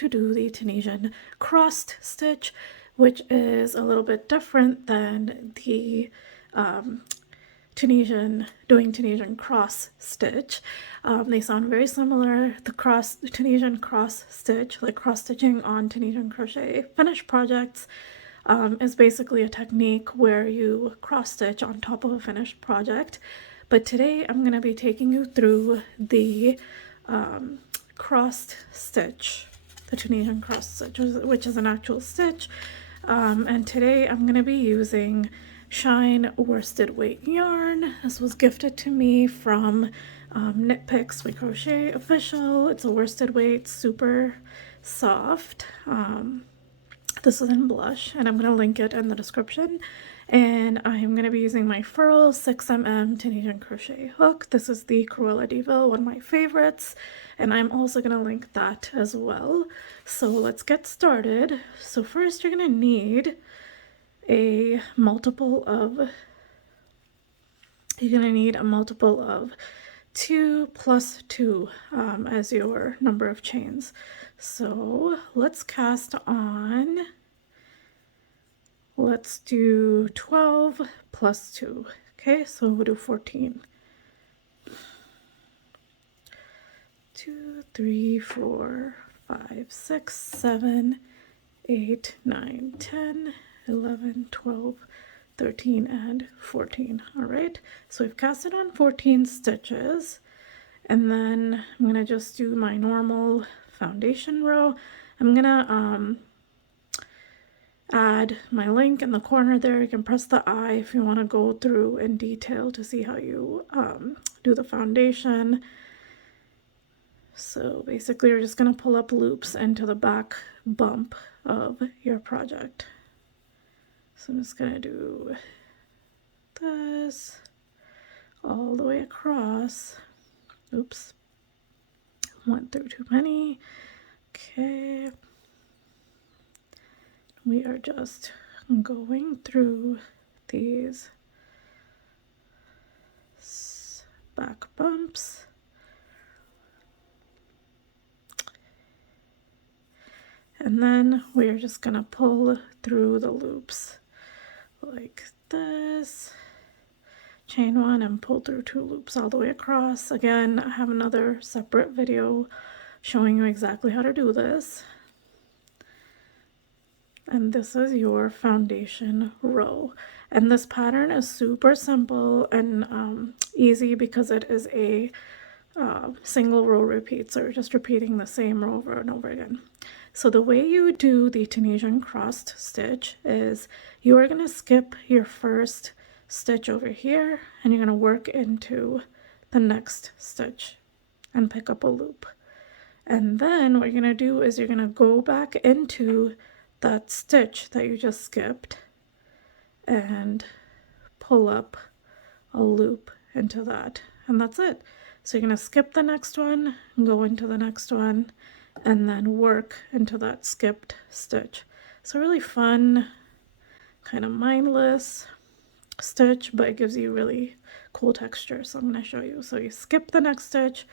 to do the Tunisian crossed stitch, which is a little bit different than the Tunisian cross stitch. They sound very similar. The Tunisian cross stitch, like cross stitching on Tunisian crochet finished projects, is basically a technique where you cross stitch on top of a finished project. But today I'm going to be taking you through the crossed stitch, the Tunisian crossed stitch, which is an actual stitch. And today I'm going to be using Shine worsted weight yarn. This was gifted to me from Knit Picks by Crochet Official. It's a worsted weight, super soft. This is in blush, and I'm going to link it in the description. And I'm going to be using my Furls 6mm Tunisian crochet hook. This is the Cruella Deville, one of my favorites, and I'm also going to link that as well. So let's get started. So first you're going to need a multiple of 2 plus 2 as your number of chains. So let's cast on, let's do 12 plus 2. Okay, so we'll do 14. 2, 3, 4, 5, 6, 7, 8, 9, 10, 11, 12, 13, and 14. All right, so we've casted on 14 stitches, and then I'm gonna just do my normal foundation row. I'm gonna add my link in the corner there. You can press the I if you want to go through in detail to see how you do the foundation. So basically you're just going to pull up loops into the back bump of your project. So I'm just going to do this all the way across. Oops, went through too many. Okay, we are just going through these back bumps. And then we're just gonna pull through the loops like this. Chain 1 and pull through 2 loops all the way across. Again, I have another separate video showing you exactly how to do this. And this is your foundation row. And this pattern is super simple and easy because it is a single row repeat. So you're just repeating the same row over and over again. So the way you do the Tunisian crossed stitch is you are going to skip your first stitch over here, and you're going to work into the next stitch and pick up a loop. And then what you're going to do is you're going to go back into that stitch that you just skipped and pull up a loop into that, and that's it. So you're going to skip the next one, go into the next one, and then work into that skipped stitch. So really fun, kind of mindless stitch, but it gives you really cool texture. So I'm going to show you. So you skip the next stitch,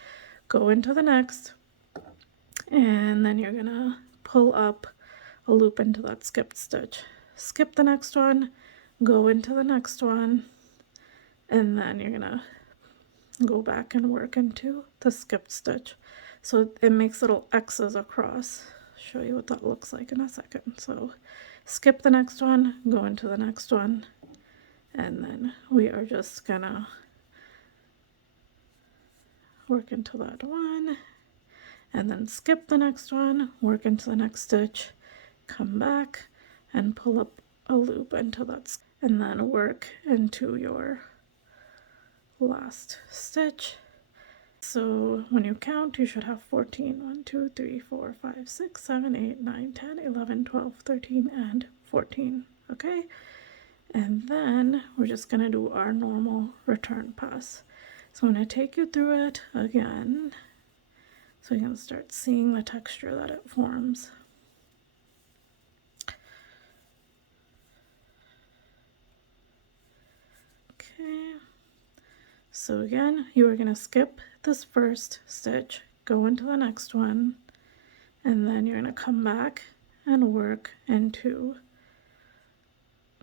go into the next, and then you're going to pull up a loop into that skipped stitch. Skip the next one, go into the next one, and then you're going to go back and work into the skipped stitch. So it makes little X's across. I'll show you what that looks like in a second. So skip the next one, go into the next one, and then we are just gonna work into that one, and then skip the next one, work into the next stitch, come back and pull up a loop into that, and then work into your last stitch. So when you count, you should have 14. 1, 2, 3, 4, 5, 6, 7, 8, 9, 10, 11, 12, 13, and 14. Okay? And then we're just going to do our normal return pass. So I'm going to take you through it again so you can start seeing the texture that it forms. Okay. So again, you are going to skip this first stitch, go into the next one, and then you're going to come back and work into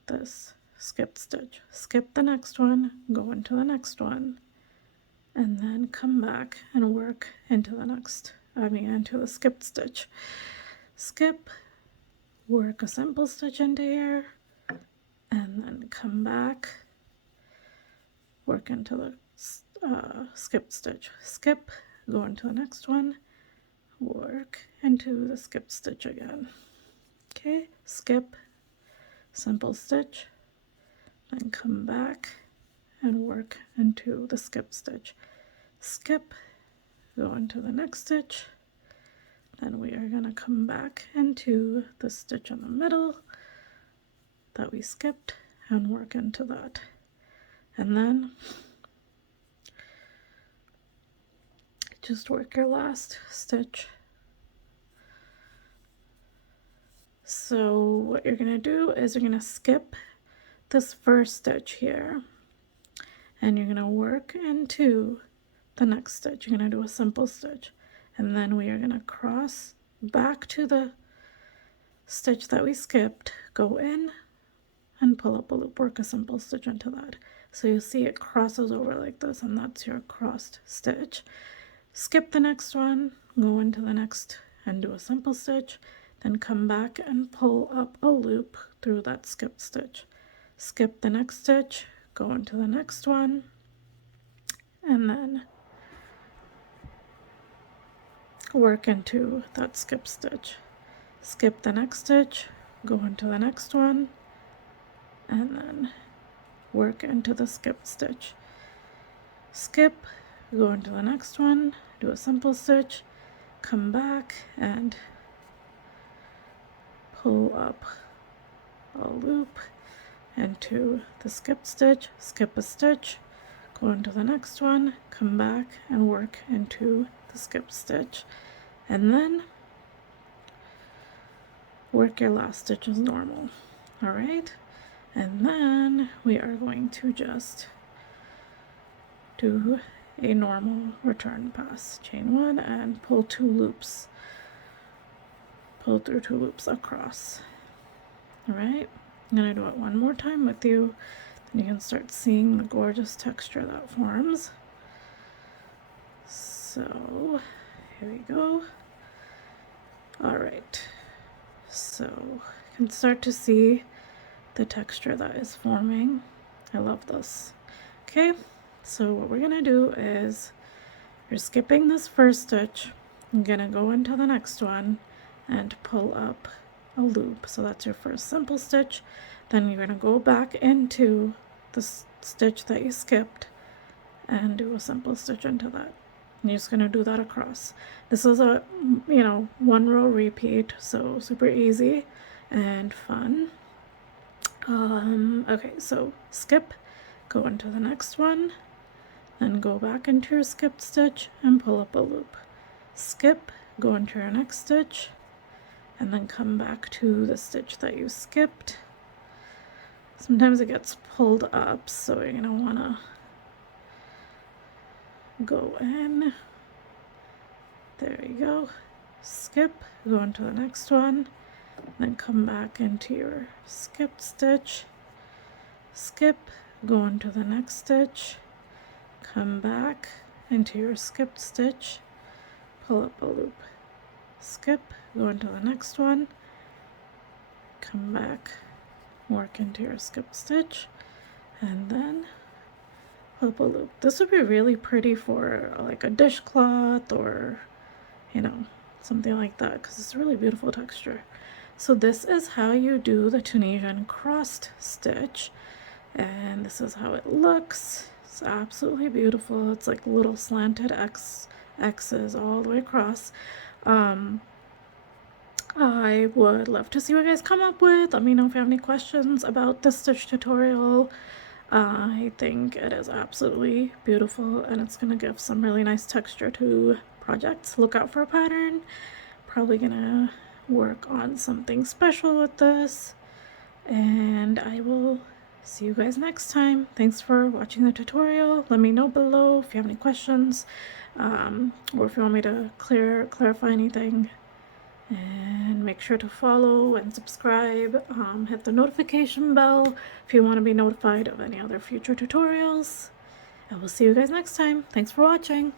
this skipped stitch. Skip the next one, go into the next one, and then come back and work into the into the skipped stitch. Skip, work a simple stitch into here, and then come back, work into the skipped stitch. Skip, go into the next one, work into the skipped stitch again. Okay, skip, simple stitch, then come back and work into the skipped stitch. Skip, go into the next stitch, then we are going to come back into the stitch in the middle that we skipped and work into that. And then just work your last stitch. So what you're going to do is you're going to skip this first stitch here, and you're going to work into the next stitch. You're going to do a simple stitch, and then we are going to cross back to the stitch that we skipped, go in and pull up a loop, work a simple stitch into that. So you see it crosses over like this, and that's your crossed stitch. Skip the next one, go into the next and do a simple stitch, then come back and pull up a loop through that skipped stitch. Skip the next stitch, go into the next one, and then work into that skipped stitch. Skip the next stitch, go into the next one, and then work into the skipped stitch. Skip, go into the next one, do a simple stitch, come back and pull up a loop into the skipped stitch, skip a stitch, go into the next one, come back and work into the skipped stitch, and then work your last stitch as normal. All right, and then we are going to just do a normal return pass. Chain one and pull 2 loops. Pull through 2 loops across. All right, I'm going to do it one more time with you, then you can start seeing the gorgeous texture that forms. So here we go. All right, so you can start to see the texture that is forming. I love this. Okay, so what we're gonna do is you're skipping this first stitch, I'm gonna go into the next one and pull up a loop. So that's your first simple stitch. Then you're gonna go back into the stitch that you skipped and do a simple stitch into that. And you're just gonna do that across. This is a 1 row repeat, so super easy and fun. Okay, so skip, go into the next one, then go back into your skipped stitch and pull up a loop. Skip, go into your next stitch, and then come back to the stitch that you skipped. Sometimes it gets pulled up, so you're gonna wanna go in. There you go. Skip, go into the next one, then come back into your skipped stitch. Skip, go into the next stitch, come back into your skipped stitch, pull up a loop. Skip, go into the next one, come back, work into your skipped stitch, and then pull up a loop. This would be really pretty for like a dishcloth or something like that, because it's a really beautiful texture. So this is how you do the Tunisian crossed stitch, and this is how it looks. It's absolutely beautiful. It's like little slanted X's all the way across. I would love to see what you guys come up with. Let me know if you have any questions about this stitch tutorial. I think it is absolutely beautiful, and it's going to give some really nice texture to projects. Look out for a pattern. Probably gonna work on something special with this, and I will see you guys next time. Thanks for watching the tutorial. Let me know below if you have any questions, or if you want me to clarify anything. And make sure to follow and subscribe. Hit the notification bell if you want to be notified of any other future tutorials. And we'll see you guys next time. Thanks for watching.